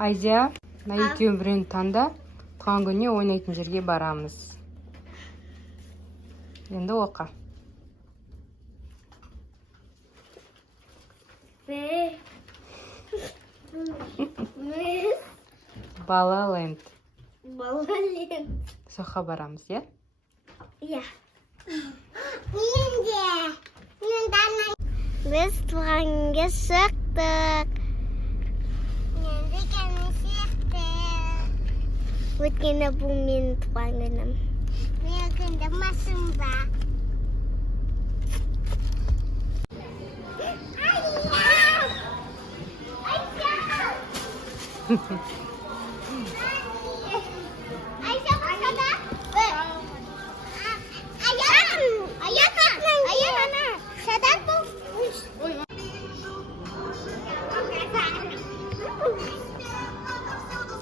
Айзия, екеуің біреуін таңда, туған күніне ойнайтын жерге барамыз. Енді оқа. Балаленд. Балаленд. Соқа барамыз, е? Иә. Біз туған күнге шықтық. Енді кәне шықтық. Өткені бұл менің туған күнім. Мен күнді масымда.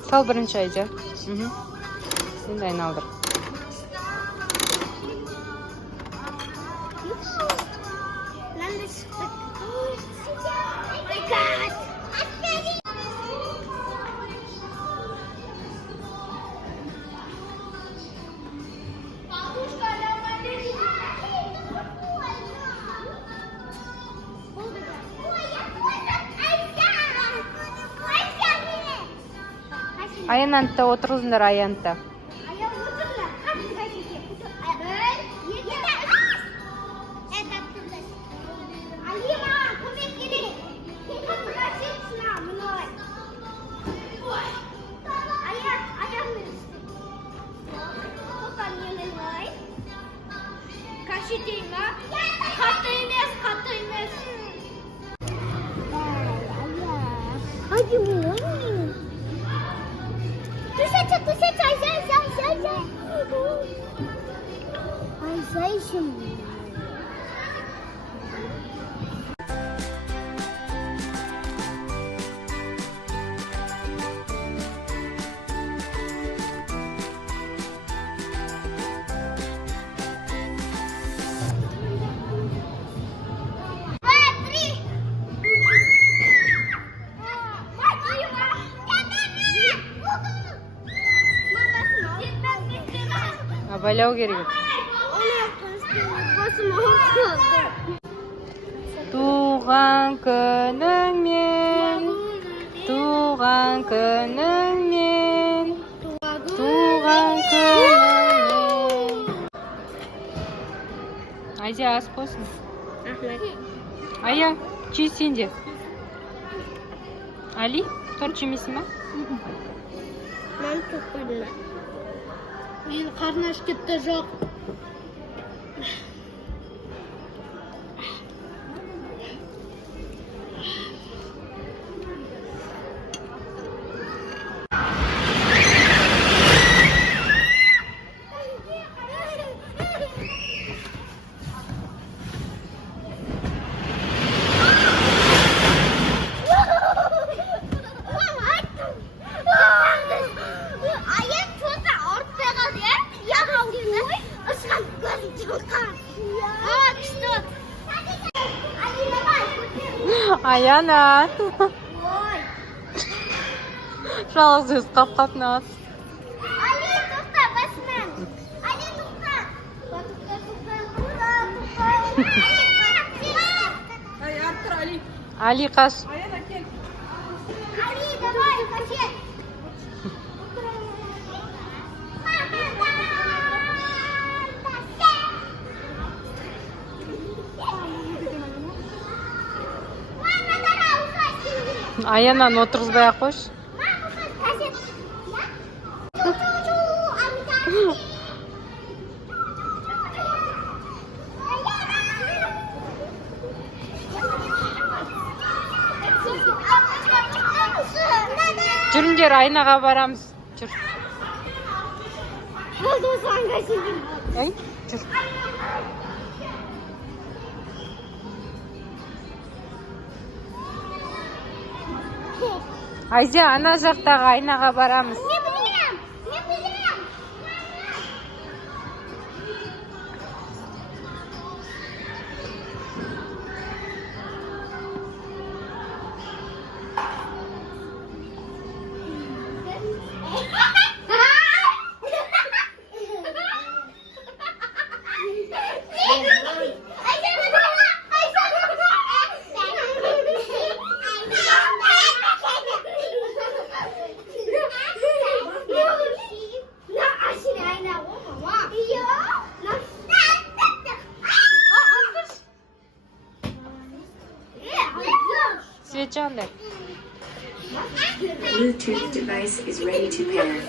Сал бірінші Айзия. Енді айналдыр. Аянантта отырғызыңдар, Аянтта. Абайлау керек. Туған күніңмен, туған күніңмен, туған күніңмен. Айзия, ас болсын. Ая, чүй сенде. Али, торт жемейсің ба? Мен тоқтадым. Мен қарны аш кетті жоқ. Аяна. Жалғыз өз қап-қапын ат. Али, тоқта, басынан. Али, тоқта. Ай, артыр, Али. Али, қаш. Аяна, кел. Али, давай, пакет. Аянаны отырғызбай ақ қойш. Жүріңдер, айнаға барамыз. Жүр. Ай, жүр. Айзия, ана жақтағы айнаға барамыз. Не білем. Bluetooth device is ready to pair.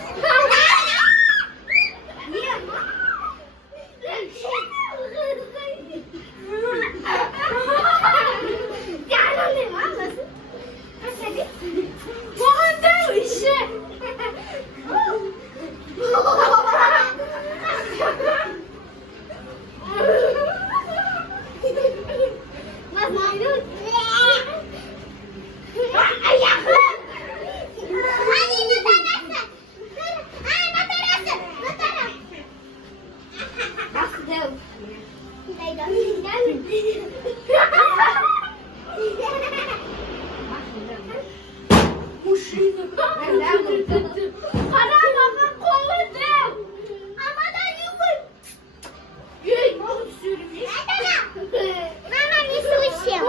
Mama, не слышим.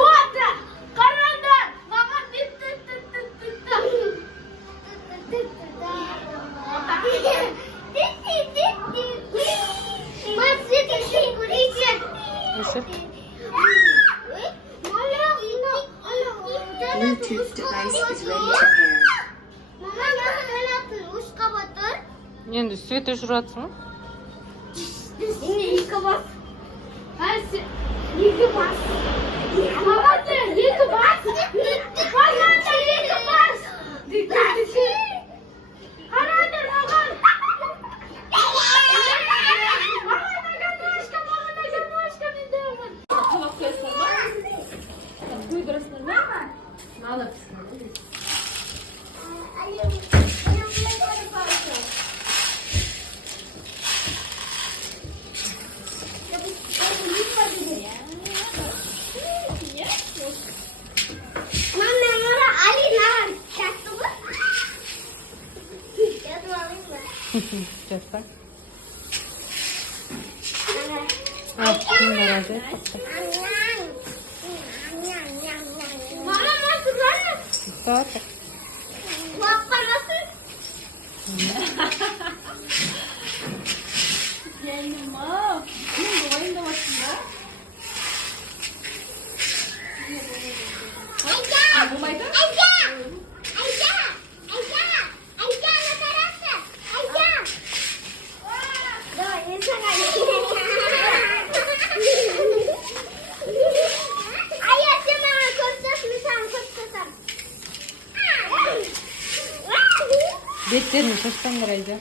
Ишет. Bluetooth device is ready to pair. Енді свет өшіріп жатсың ба? Екі бас. Екі бас. Маған да екі бас. Маған да екі бас. Қараңдар маған. Маған да гамашка, маған да гамашка менде оған. Қалап қойсыңдар ма? Қойдырасыңдар ма? Алып. Жатпай. Al, şimdi herhalde. Daha çok. Yendim ha. Şimdi oyunda başında. Bu mayda? Betlerini şaşkındır Ayca.